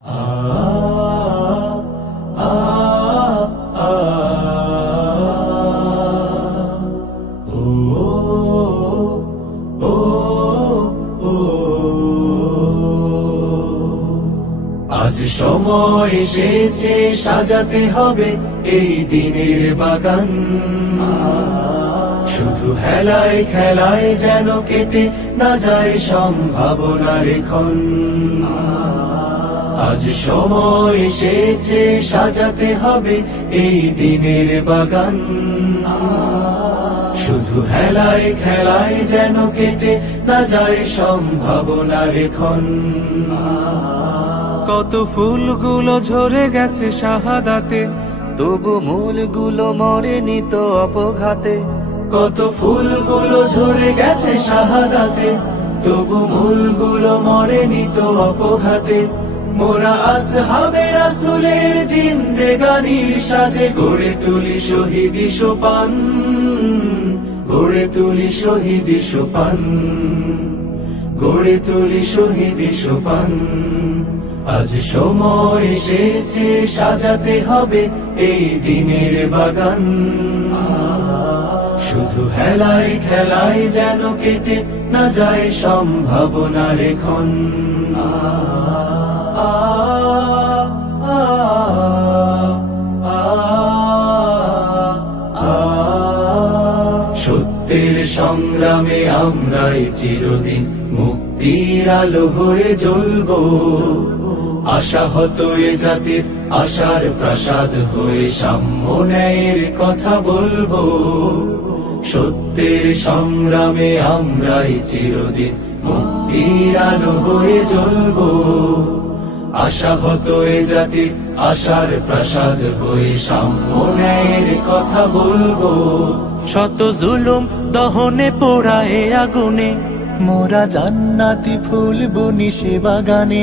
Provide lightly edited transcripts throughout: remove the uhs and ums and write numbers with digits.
আজ সময় এসেছে সাজাতে হবে এই দিনের বাগান, শুধু হেলায় খেলায় যেন কেটে না যায় সম্ভাবনার ক্ষণ। আজ সময় এসেছে সাজাতে হবে এই দিনের বাগান, শুধু হেলায় খেলায় যেন কেটে না যায় সম্ভাবনার ক্ষণ। কত ফুলগুলো ঝরে গেছে শাহাদাতে, তবু মূলগুলো মরেনি তো অপঘাতে। কত ফুলগুলো ঝরে গেছে শাহাদাতে, তবু মূলগুলো মরেনি তো অপঘাতে। মোরা আসহাবে রাসূলের জিন্দেগানির সাজে গড়ে তুলি শহীদি সোপান, গড়ে তুলি শহীদি সোপান, গড়ে তুলি শহীদি সোপান। আজ সময় এসেছে সাজাতে হবে এই দিনের বাগান, শুধু হেলায় খেলায় যেন কেটে না যায় সম্ভাবনার ক্ষণ। সত্যের সংগ্রামে আমরাই চিরদিন মুক্তির আলো হয়ে জ্বলবো, আশাহত এ জাতির আশার প্রাসাদ হয়ে সাম্য ন্যায়ের কথা বলবো। সত্যের সংগ্রামে আমরাই চিরদিন মুক্তির আলো হয়ে জ্বলবো, আশাহত এ জাতির আশার প্রাসাদ হয়ে সাম্য ন্যায়ের কথা বলবো। শত জুলুম দহনে পোড়ায় আগুনে, মোরা জান্নাতি ফুল বুনি সে বাগানে।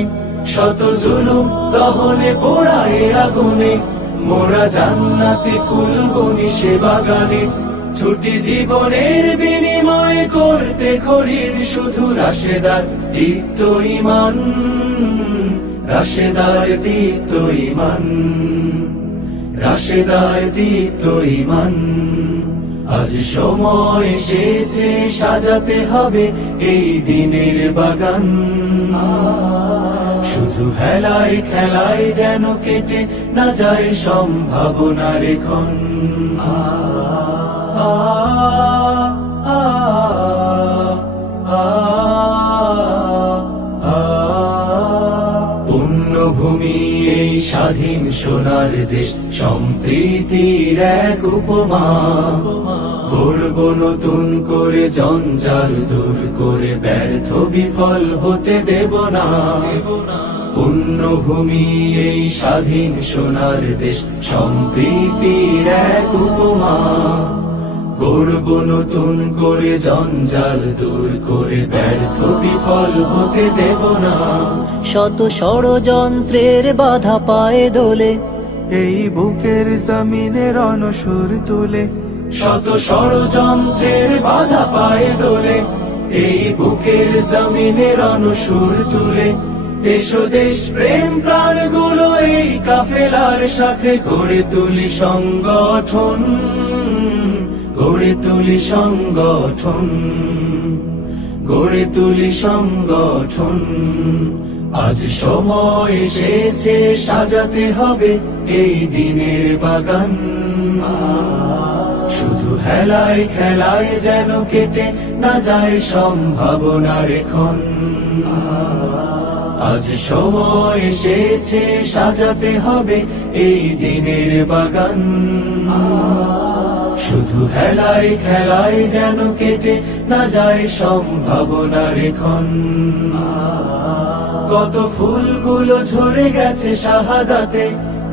শত জুলুম দহনে পোড়ায় আগুনে, মোরা জান্নাতি ফুল বুনি সে বাগানে। ছুটি জীবনের বিনিময় করতে খরিদ শুধু রাশেদার দীপ্ত ঈমান, রাশেদার দীপ্ত ঈমান, রাশেদার দীপ্ত ঈমান। আজ সময় এসেছে সাজাতে হবে এই দিনের বাগান, শুধু হেলায় খেলায় যেন কেটে না যায় সম্ভাবনার ক্ষণ। পুণ্যভূমি এই স্বাধীন সোনার দেশ, সম্প্রীতির এক উপমা। গড়ব নতুন করে জঞ্জাল দূর করে, ব্যর্থ বিফল হতে দেব না। পুণ্যভূমি এই স্বাধীন সোনার দেশ, সম্প্রীতির এক উপমা। গড়ব নতুন করে জঞ্জাল দূর করে, ব্যর্থ বিফল হতে দেব না। শত ষড়যন্ত্রের বাধা পায়ে দোলে, এই বুকের জমিনে রণসুর তুলে। শত ষড়যন্ত্রের বাধা পায়ে দোলে, এই বুকের জমিনে রণসুর তুলে। এসো দেশ প্রেম প্রাণগুলো এই কাফেলার সাথে গড়ে তুলি সংগঠন, গড়ে তুলি সংগঠন, গড়ে তুলি সংগঠন। আজ সময় এসেছে সাজাতে হবে এই দিনের বাগান, শুধু হেলায় খেলায় যেন কেটে না যায় সম্ভাবনার ক্ষণ। আজ সময় এসেছে সাজাতে হবে এই দিনের বাগান, শুধু হেলায় খেলায় যেন কেটে না যায় সম্ভাবনার ক্ষণ। কত ফুলগুলো ঝরে গেছে শাহাদাতে,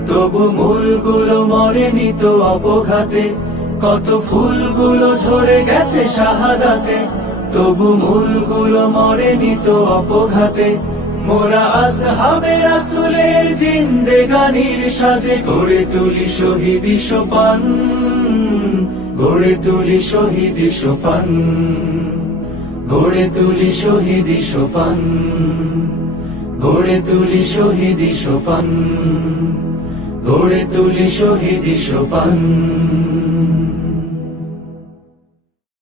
তবু মূলগুলো মরেনি তো অপঘাতে। কত ফুলগুলো ঝরে গেছে শাহাদাতে, তবু মূলগুলো মরেনি তো অপঘাতে। মোরা আসহাবে রাসূলের জিন্দেগানির সাজে গড়ে তুলি শহীদি সোপান, গড়ে তুলি শহীদি সোপান, গড়ে তুলি শহীদি সোপান, গড়ে তুলি শহীদি সোপান, গড়ে তুলি শহীদি সোপান।